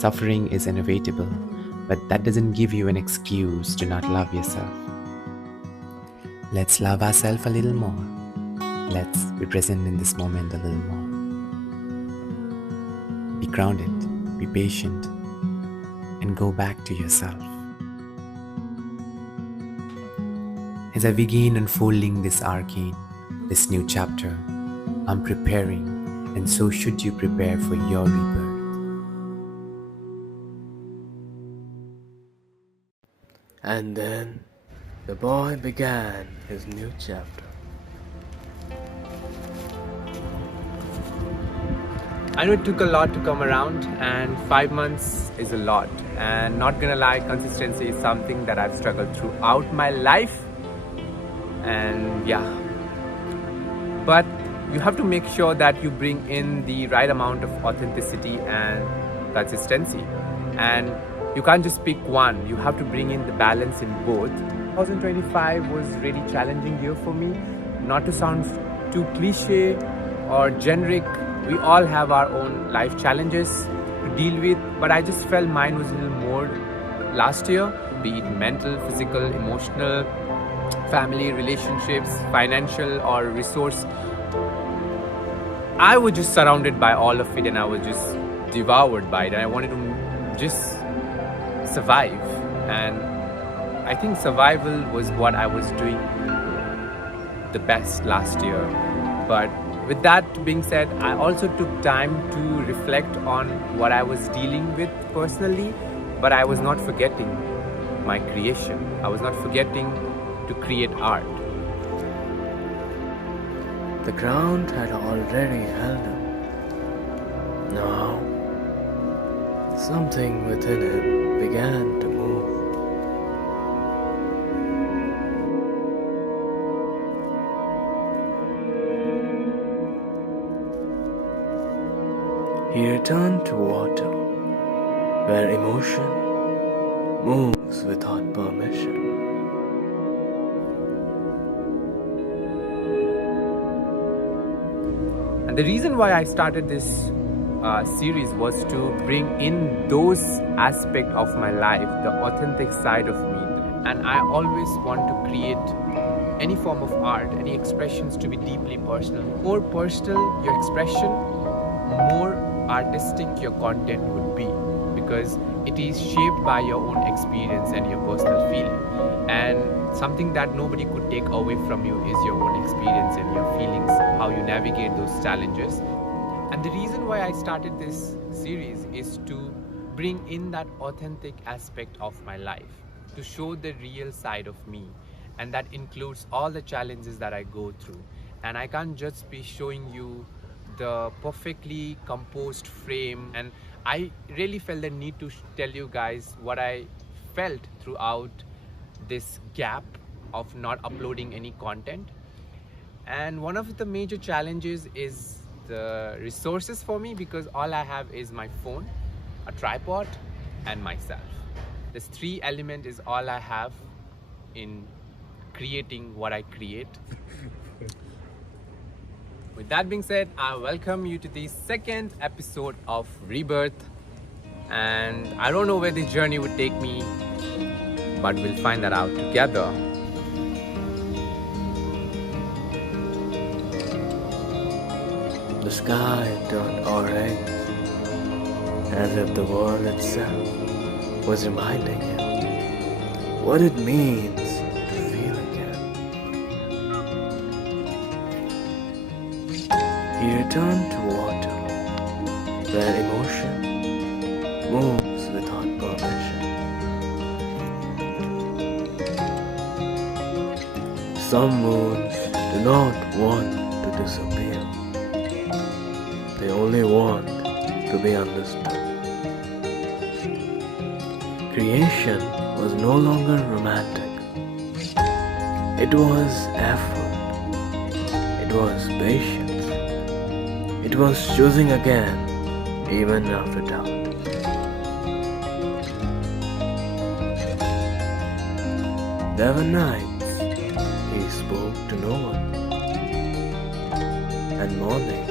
Suffering is inevitable, but that doesn't give you an excuse to not love yourself. Let's love ourselves a little more. Let's be present in this moment a little more. Be grounded, be patient, and go back to yourself. As I begin unfolding this arcane, this new chapter, I'm preparing, and so should you prepare for your rebirth. And then the boy began his new chapter. I know it took a lot to come around, and 5 months is a lot. And not gonna lie, consistency is something that I've struggled throughout my life. And yeah, but you have to make sure that you bring in the right amount of authenticity and consistency, and you can't just pick one. You have to bring in the balance in both. 2025 was really challenging year for me. Not to sound too cliche or generic, we all have our own life challenges to deal with, but I just felt mine was a little more last year, be it mental, physical, emotional, family, relationships, financial, or resource. I was just surrounded by all of it, and I was just devoured by it, and I wanted to just survive. And I think survival was what I was doing the best last year. But with that being said, I also took time to reflect on what I was dealing with personally, but I was not forgetting my creation. I was not forgetting to create art. The ground had already held him. Now, something within him began to move. He returned to water, where emotion moves without permission. And the reason why I started this series was to bring in those aspects of my life, the authentic side of me. And I always want to create any form of art, any expressions to be deeply personal. More personal your expression, more artistic your content would be, because it is shaped by your own experience and your personal feeling. And something that nobody could take away from you is your own experience and your feelings, how you navigate those challenges. And the reason why I started this series is to bring in that authentic aspect of my life, to show the real side of me, and that includes all the challenges that I go through. And I can't just be showing you the perfectly composed frame, and I really felt the need to tell you guys what I felt throughout this gap of not uploading any content. And one of the major challenges is the resources for me, because all I have is my phone, a tripod, and myself. This 3 element is all I have in creating what I create. With that being said, I welcome you to the second episode of Rebirth. And I don't know where this journey would take me, but we'll find that out together. The sky turned orange, as if the world itself was reminding him what it means to feel again. He returned to water, where emotion moves without permission. Some wounds do not want to disappear. They only want to be understood. Creation was no longer romantic. It was effort. It was patience. It was choosing again, even after doubt. There were nights he spoke to no one, and mornings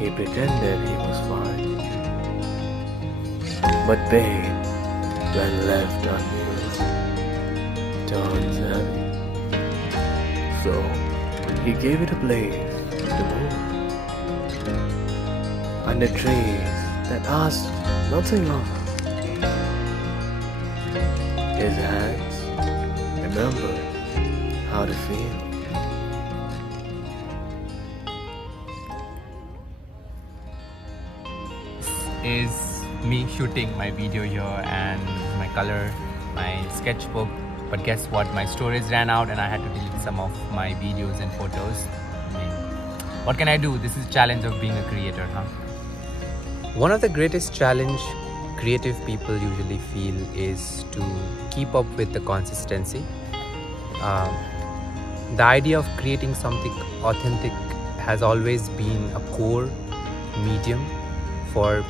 he pretended he was fine. but pain, when left unused, turns heavy. So he gave it a place to move, under trees that asked nothing of him. His hands remembered how to feel. Is me shooting my video here and my color, my sketchbook. But guess what? My storage ran out and I had to delete some of my videos and photos. I mean, what can I do? This is the challenge of being a creator, huh? One of the greatest challenge creative people usually feel is to keep up with the consistency. The idea of creating something authentic has always been a core medium for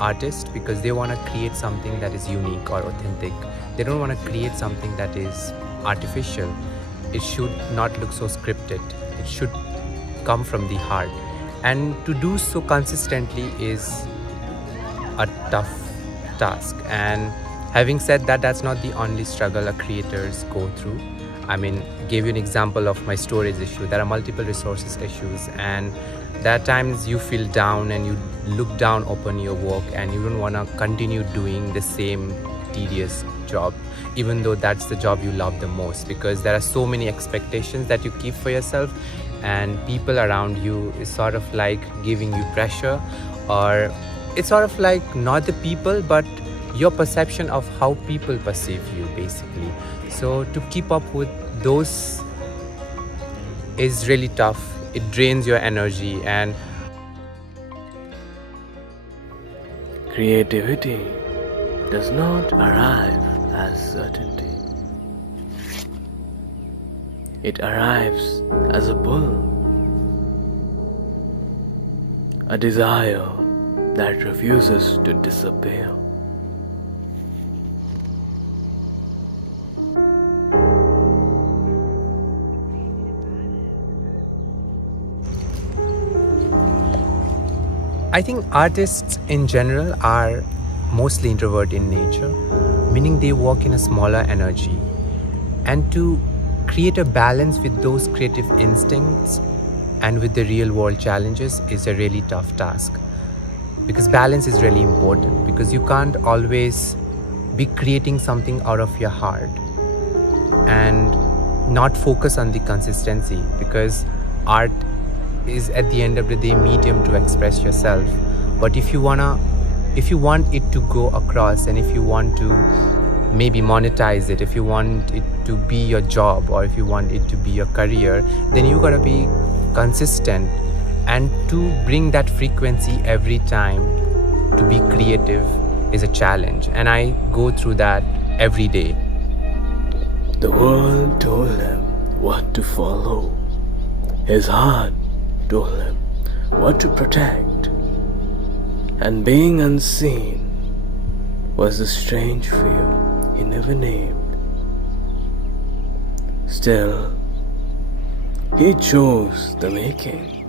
artists, because they want to create something that is unique or authentic. They don't want to create something that is artificial. It should not look so scripted. It should come from the heart. And to do so consistently is a tough task. And having said that, that's not the only struggle creators go through. I mean, gave you an example of my storage issue. There are multiple resources issues, and there are times you feel down and you look down upon your work and you don't want to continue doing the same tedious job, even though that's the job you love the most, because there are so many expectations that you keep for yourself, and people around you is sort of like giving you pressure, or it's sort of like not the people but your perception of how people perceive you, basically. So to keep up with those is really tough. It drains your energy. And creativity does not arrive as certainty. It arrives as a pull, a desire that refuses to disappear. I think artists in general are mostly introvert in nature, meaning they work in a smaller energy. And to create a balance with those creative instincts and with the real world challenges is a really tough task. Because balance is really important, because you can't always be creating something out of your heart and not focus on the consistency, because art is at the end of the day medium to express yourself. But if you want it to go across, and if you want to maybe monetize it, if you want it to be your job, or if you want it to be your career, then you gotta be consistent. And to bring that frequency every time to be creative is a challenge, and I go through that every day. The world told him what to follow. His heart told him what to protect. And being unseen was the strange fear he never named. Still, he chose the making.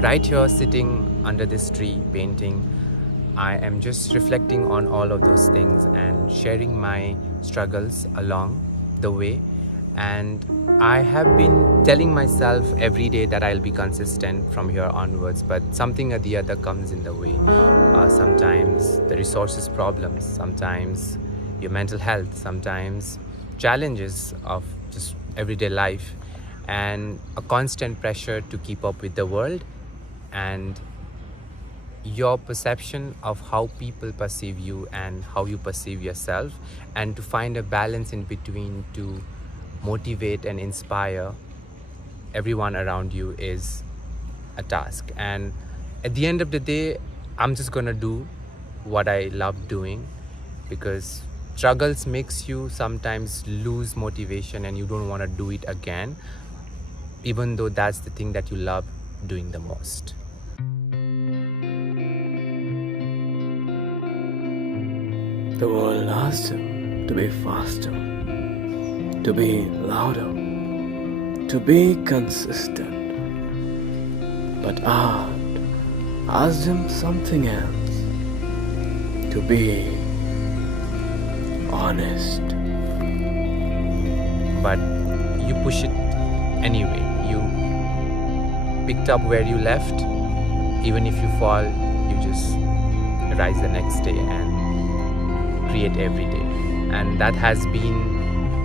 Right here, sitting under this tree, painting, I am just reflecting on all of those things and sharing my struggles along the way. And I have been telling myself every day that I'll be consistent from here onwards, but something or the other comes in the way. Sometimes the resources problems, sometimes your mental health, sometimes challenges of just everyday life, and a constant pressure to keep up with the world, and your perception of how people perceive you and how you perceive yourself, and to find a balance in between to motivate and inspire everyone around you is a task. And at the end of the day, I'm just gonna do what I love doing, because struggles makes you sometimes lose motivation and you don't want to do it again, even though that's the thing that you love doing the most. The world asked him to be faster, to be louder, to be consistent. But art asked him something else, to be honest. But you push it anyway. You picked up where you left. Even if you fall, you just rise the next day and create every day. And that has been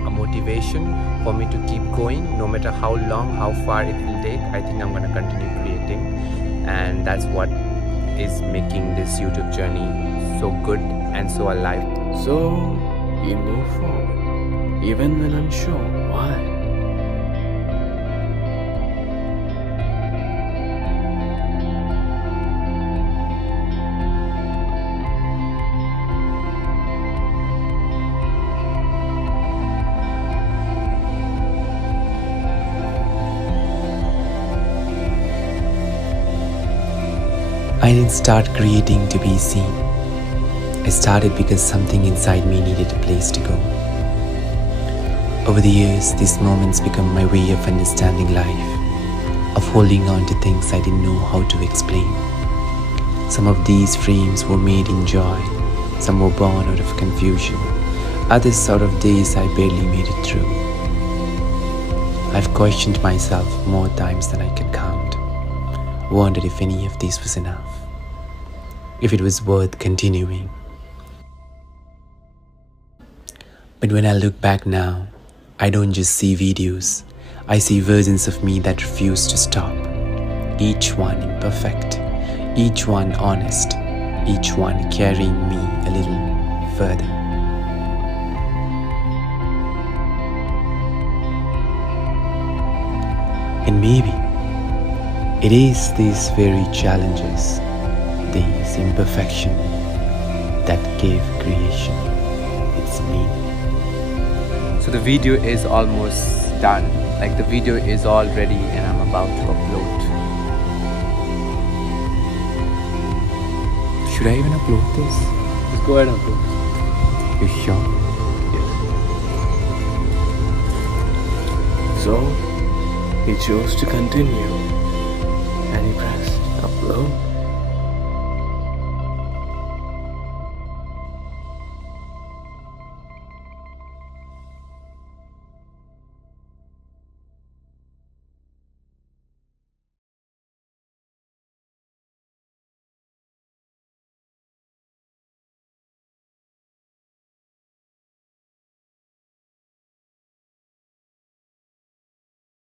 a motivation for me to keep going, no matter how long, how far it will take. I think I'm going to continue creating, and that's what is making this YouTube journey so good and so alive. So he moved forward, even when unsure why. I didn't start creating to be seen. I started because something inside me needed a place to go. Over the years, these moments become my way of understanding life, of holding on to things I didn't know how to explain. Some of these frames were made in joy, some were born out of confusion, others out of days I barely made it through. I've questioned myself more times than I can count. Wondered if any of this was enough, if it was worth continuing. But when I look back now, I don't just see videos, I see versions of me that refuse to stop. Each one imperfect, each one honest, each one carrying me a little further. And maybe it is these very challenges, these imperfections, that gave creation its meaning. So the video is almost done. Like, the video is all ready and I'm about to upload. Should I even upload this? Just go ahead and upload. You sure? So he chose to continue, and he pressed upload.